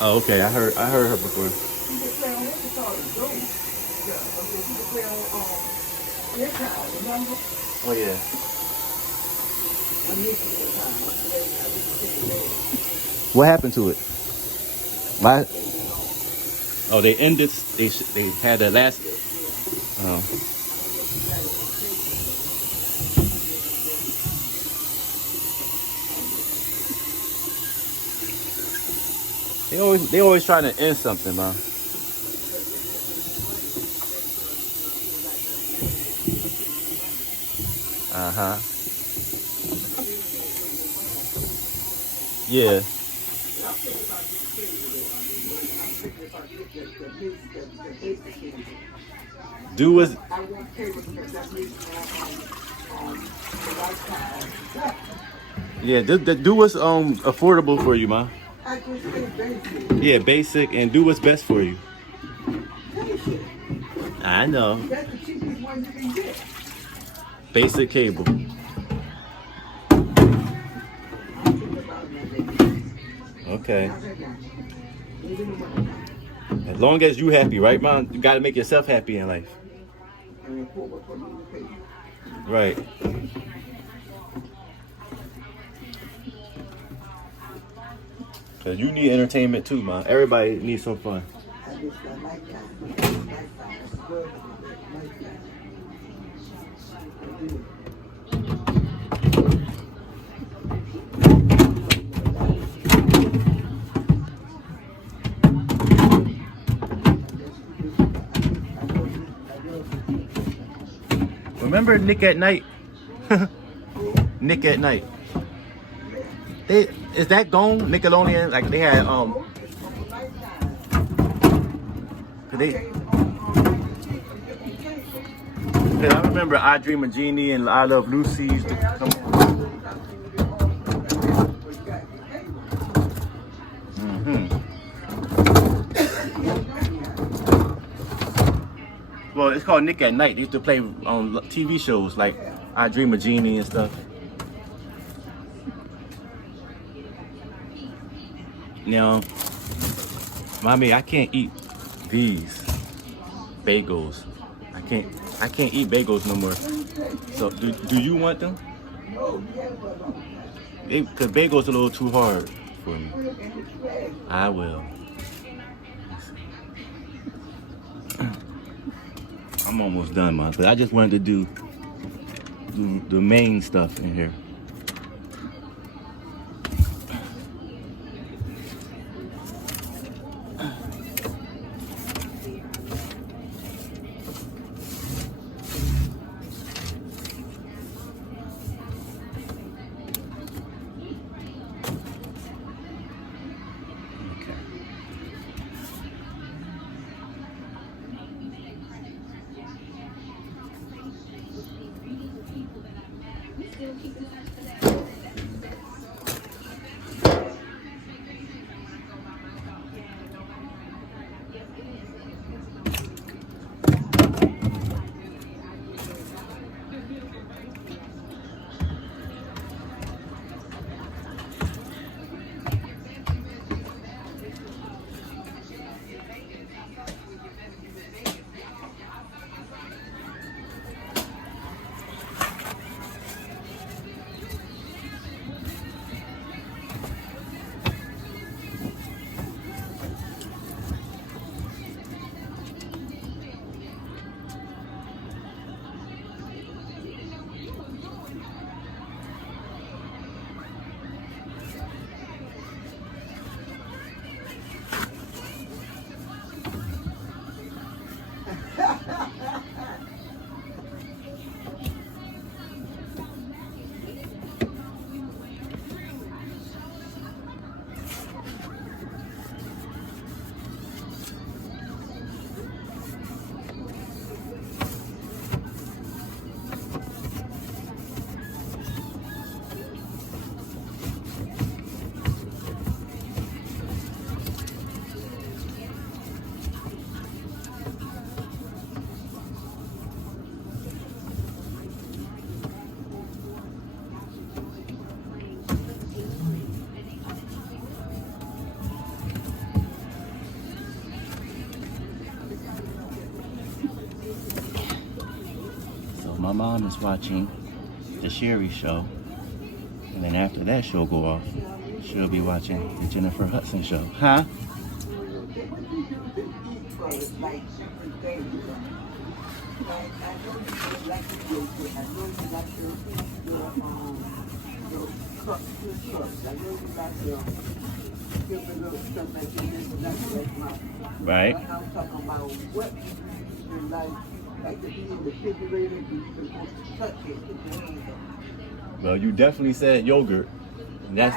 Oh, okay. I heard her before. She could play on what you call it, Zoom. Yeah, okay, she could play on airtime, remember? Oh yeah. I miss it at time. I just take it there. What happened to it? Why? They went on. Oh, they ended. They had the last. Oh. I guess she tried to take it. They always trying to end something, man. Uh huh. Yeah. Do what? I want cable because that's me the lifetime. Yeah. Do what's affordable for you, man. I just say basic. Yeah, basic and do what's best for you. Basic. I know. That's the cheapest one you can get. Basic cable. Okay. As long as you happy, right, man? You gotta make yourself happy in life. Right. Cause you need entertainment too, man. Everybody needs some fun. Remember Nick at Night? Nick at Night. Is that gone? Nickelodeon? Like they had cause I remember I Dream of Jeannie and I Love Lucy used to come on. Well, it's called Nick at Night. They used to play on TV shows like I Dream of Jeannie and stuff. Now, mommy, I can't eat these bagels. I can't eat bagels no more. So, do you want them? Cause bagels are a little too hard for me. I will. I'm almost done, man. But I just wanted to do the main stuff in here. my mom is watching the Sherry show. And then after that show go off, she'll be watching the Jennifer Hudson show. Huh? Right. Well, you definitely said yogurt. And that's